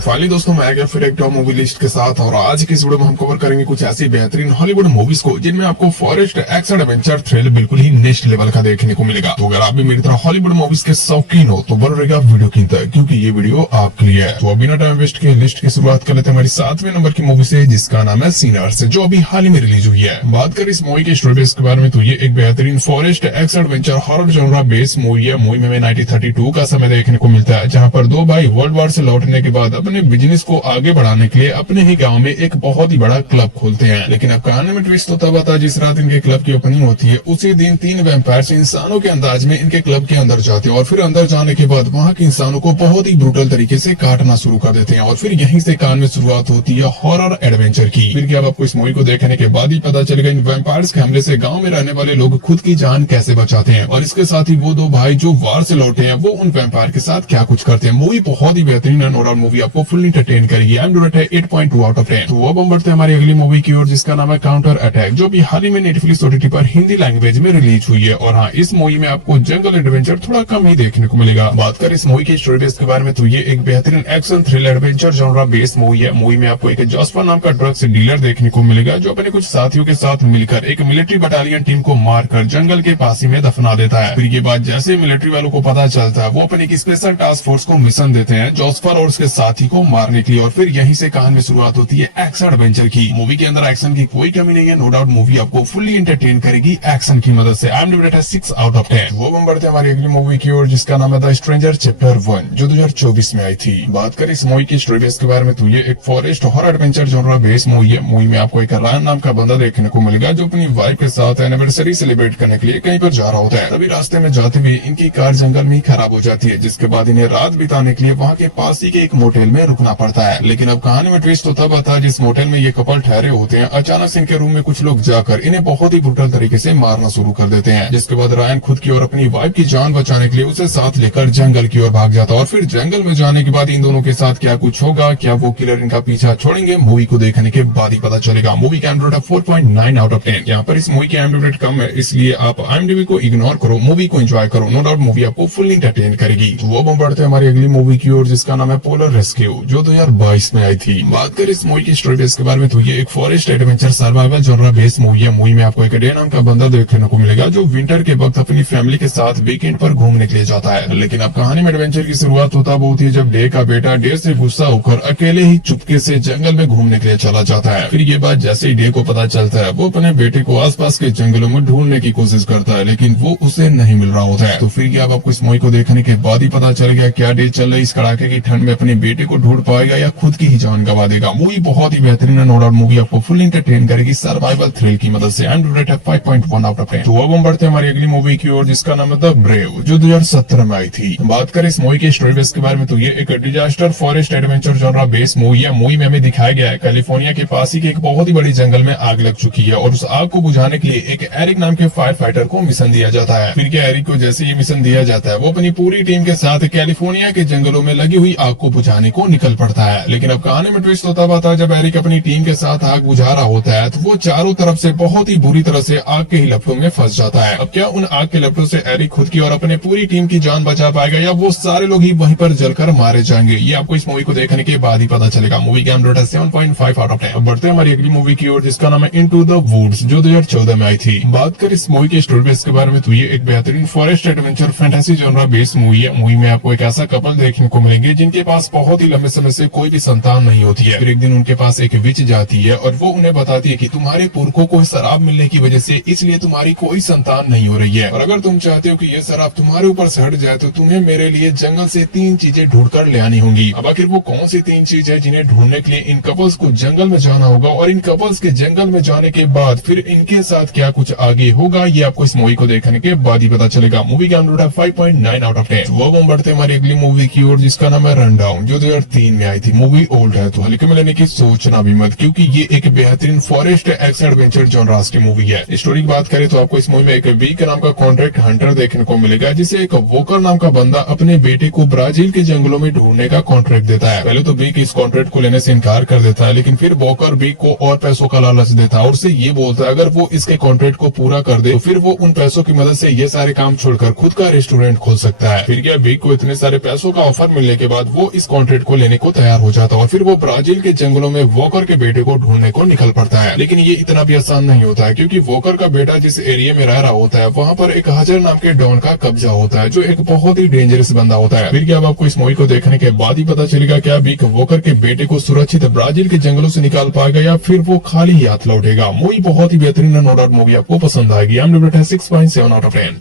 Finally दोस्तों मैं आ गया फिर एक टॉप मूवी लिस्ट के साथ और आज की इस वीडियो में हम कवर करेंगे कुछ ऐसी बेहतरीन हॉलीवुड मूवीज को जिनमें आपको फॉरेस्ट एक्शन एडवेंचर थ्रिल बिल्कुल ही नेक्स्ट लेवल का देखने को मिलेगा। तो अगर आप भी मेरी तरह हॉलीवुड मूवीज के शौकीन हो तो बन रहेगा वीडियो की तक, क्योंकि ये वीडियो आपके लिए है। तो बिना टाइम वेस्ट के लिस्ट की शुरुआत कर लेते हैं हमारी 7वें नंबर की मूवी से, जिसका नाम है सिनर्स, जो अभी हाल ही में रिलीज हुई है। बात करें इस मूवी की स्टोरी बेस के बारे में तो ये एक बेहतरीन forest action adventure horror genre based movie है। मूवी में 1932 का समय देखने को मिलता है, जहाँ पर दो भाई वर्ल्ड वॉर से लौटने के बाद अपने बिजनेस को आगे बढ़ाने के लिए अपने ही गांव में एक बहुत ही बड़ा क्लब खोलते हैं। लेकिन अब कहानी में ट्विस्ट तो तब आता है जिस रात इनके क्लब की ओपनिंग होती है। उसी दिन 3 वैम्पायर्स इंसानों के अंदाज में इनके क्लब के अंदर जाते हैं और फिर अंदर जाने के बाद वहां के इंसानों को बहुत ही ब्रूटल तरीके से काटना शुरू कर देते हैं। और फिर यहीं से कहानी में शुरुआत होती है हॉरर एडवेंचर की। फिर क्या आपको इस मूवी को देखने के बाद ही पता चलेगा इन वैम्पायर्स के हमले से गाँव में रहने वाले लोग खुद की जान कैसे बचाते हैं, और इसके साथ ही वो दो भाई जो वार से लौटे हैं वो उन वैम्पायर के साथ क्या कुछ करते हैं। मूवी बहुत ही बेहतरीन है, ओवरऑल मूवी आपको फुल एंटरटेन करेगी। 8.2 आउट ऑफ 10। तो अब हम बढ़ते हैं हमारी अगली मूवी की ओर, जिसका नाम है काउंटर अटैक, जो भी हाल ही में नेटफ्लिक्स ओटीटी पर हिंदी लैंग्वेज में रिलीज हुई है। और हाँ, इस मूवी में आपको जंगल एडवेंचर थोड़ा कम ही देखने को मिलेगा। बात करें इस मूवी की स्टोरी बेस के बारे में तो ये एक बेहतरीन action thrill adventure genre based movie है। मूवी में आपको एक जॉस्पर नाम का ड्रग्स डीलर देखने को मिलेगा, जो अपने कुछ साथियों के साथ मिलकर एक मिलिट्री बटालियन टीम को मारकर जंगल के पास ही में दफना देता है। फिर ये बात जैसे मिलिट्री वालों को पता चलता है, वो अपने एक स्पेशल टास्क फोर्स को मिशन देते हैं जॉस्पर और उसके साथी को मारने के लिए। और फिर यहीं से कहानी में शुरुआत होती है एक्शन एडवेंचर की। मूवी के अंदर एक्शन की कोई कमी नहीं है, नो डाउट मूवी आपको फुल्ली एंटरटेन करेगी एक्शन की मदद से। I am rated 6 out of 10। वो हम बढ़ते हैं हमारी अगली मूवी की ओर, जिसका नाम है द स्ट्रेंजर चैप्टर 1, जो 2024 में आई थी। बात करें इस मूवी की स्टोरी बेस के बारे में तो ये एक forest horror adventure genre based movie है। मूवी में आपको एक रायन नाम का बंदा देखने को मिलेगा, जो अपनी वाइफ के साथ एनिवर्सरी सेलिब्रेट करने के लिए कहीं पर जा रहा होता है। तभी रास्ते में जाते हुए इनकी कार जंगल में ही खराब हो जाती है, जिसके बाद इन्हें रात बिताने के लिए वहाँ के पास ही के एक मोटेल में रुकना पड़ता है। लेकिन अब कहानी में ट्विस्ट तो तब आता है जिस मोटेल में ये कपल ठहरे होते हैं, अचानक से इनके रूम में कुछ लोग जाकर इन्हें बहुत ही ब्रूटल तरीके से मारना शुरू कर देते हैं। जिसके बाद रायन खुद की और अपनी वाइफ की जान बचाने के लिए उसे साथ लेकर जंगल की ओर भाग जाता है। और फिर जंगल में जाने के बाद इन दोनों के साथ क्या कुछ होगा, क्या वो किलर इनका पीछा छोड़ेंगे, मूवी को देखने के बाद ही पता चलेगा। मूवी का एमडी रेट 4.9 आउट ऑफ 10। यहाँ पर इस मूवी की एमडी रेट कम है, इसलिए आप IMDb को इग्नोर करो, मूवी को एंजॉय करो। नो डाउट मूवी आपको फुल एंटरटेन करेगी। तो अब हम बढ़ते हैं हमारी अगली मूवी की ओर, जिसका नाम है पोलर रेस्क्यू, जो 2022 में आई थी। बात करें इस मूवी की स्टोरी बेस के बारे में तो ये एक forest adventure survival genre based movie है। मूवी में आपको एक डे नाम का बंदा देखने को मिलेगा, जो विंटर के वक्त अपनी फैमिली के साथ वीकेंड पर घूमने के लिए जाता है। लेकिन अब कहानी में एडवेंचर की शुरुआत होता होती है जब डे का बेटा डे से गुस्सा होकर अकेले ही चुपके से जंगल में घूमने के लिए चला जाता है। फिर ये बात जैसे ही डे को पता चलता है, वो अपने बेटे को आसपास के जंगलों में ढूंढने की कोशिश करता है, लेकिन वो उसे नहीं मिल रहा होता है। तो फिर क्या आपको इस मूवी को देखने के बाद ही पता चल गया क्या डे चल रही इस कड़ाके की ठंड में अपने बेटे को ढूंढ पाएगा या खुद की ही जान गवा देगा। मूवी बहुत ही बेहतरीन है, नो डाउट मूवी आपको फुल एंटरटेन करेगी सर्वाइवल थ्रिल की मदद से। एंड रेट है 5.1 आउट ऑफ 10। तो अब हम बढ़ते हैं हमारी अगली मूवी की ओर, जिसका नाम है द ब्रेव, जो 2017 में आई थी। बात करें इस मूवी के स्टोरी बेस के बारे में तो ये एक disaster forest adventure genre based movie है। मूवी में हमें दिखाया गया है कैलिफोर्निया के पास ही के एक बहुत ही बड़ी जंगल में आग लग चुकी है और उस आग को बुझाने के लिए एक एरिक नाम के फायर फाइटर को मिशन दिया जाता है। फिर क्या एरिक को जैसे ये मिशन दिया जाता है, वो अपनी पूरी टीम के साथ कैलिफोर्निया के जंगलों में लगी हुई आग को बुझाने को निकल पड़ता है। लेकिन अब कहानी में ट्विस्ट होता है जब एरिक अपनी टीम के साथ आग बुझा रहा होता है, तो वो चारों तरफ से बहुत ही बुरी तरह से आग के ही लपटों में फंस जाता है। अब क्या उन आग के लपटों से एरिक खुद की और अपने पूरी टीम की जान बचा पाएगा या वो सारे लोग ही वहीं पर जलकर मारे जाएंगे, ये आपको इस मूवी को देखने के बाद ही पता चलेगा। मूवी का रेट है 7.5 आउट ऑफ 10। अब बढ़ते हैं हमारी अगली मूवी की ओर, जिसका नाम है इनटू द वुड्स, जो 2014 में आई थी। बात कर इस मूवी के स्टोरी बेस के बारे में तो ये एक बेहतरीन forest adventure fantasy genre based movie है। मूवी में आपको एक ऐसा कपल देखने को मिलेंगे जिनके पास बहुत ही लंबे समय से कोई भी संतान नहीं होती है। फिर एक दिन उनके पास एक विच जाती है और वो उन्हें बताती है कि तुम्हारे पुरखों को शराब मिलने की वजह से इसलिए तुम्हारी कोई संतान नहीं हो रही है, और अगर तुम चाहते हो कि ये शराब तुम्हारे ऊपर से हट जाए तो तुम्हें मेरे लिए जंगल से 3 चीजें ढूंढकर ले आनी होंगी। अब आखिर वो कौन सी 3 चीज है जिन्हें ढूंढने के लिए इन कपल्स को जंगल में जाना होगा, और इन कपल्स के जंगल में जाने के बाद फिर इनके साथ क्या कुछ आगे होगा, ये आपको इस मूवी को देखने के बाद ही पता चलेगा। मूवी का रेट है 5.9 आउट ऑफ 10। वो हम बढ़ते हमारी अगली मूवी की ओर, जिसका नाम है रन डाउन, जो 2003 में आई थी। मूवी ओल्ड है तो हल्के में लेने की सोचना भी मत, क्योंकि ये एक बेहतरीन फॉरेस्ट एक्शन एडवेंचर जॉनरास की मूवी है। स्टोरी की बात करें तो आपको इस मूवी में एक वी नाम का कॉन्ट्रैक्ट हंटर देखने को मिलेगा, जिसे एक वॉकर नाम का बंदा अपने बेटे को ब्राजील के जंगलों में ढूंढने का कॉन्ट्रैक्ट देता है। पहले तो बीक इस कॉन्ट्रैक्ट को लेने से इनकार कर देता है, लेकिन फिर वॉकर बीक को और पैसों का लालच देता है और उससे ये बोलता है अगर वो इसके कॉन्ट्रैक्ट को पूरा कर दे तो फिर वो उन पैसों की मदद से ये सारे काम छोड़कर खुद का रेस्टोरेंट खोल सकता है। फिर क्या बीक को इतने सारे पैसों का ऑफर मिलने के बाद वो इस कॉन्ट्रैक्ट को लेने को तैयार हो जाता है और फिर वो ब्राजील के जंगलों में वॉकर के बेटे को ढूंढने को निकल पड़ता है। लेकिन ये इतना भी आसान नहीं होता है, क्योंकि वॉकर का बेटा जिस एरिया में रह रहा होता है वहाँ पर एक हजर नाम के डॉन का कब्जा होता है, जो एक बहुत ही डेंजरस बंदा होता है। फिर क्या अब आपको इस मूवी को देखने के बाद ही पता चलेगा क्या बीक वॉकर के बेटे को सुरक्षित ब्राजील के जंगलों से निकाल पाएगा या फिर वो खाली हाथ लौटेगा। मूवी बहुत ही बेहतरीन, नो डाउट मूवी आपको पसंद आएगी। 6.7 आउट ऑफ 10।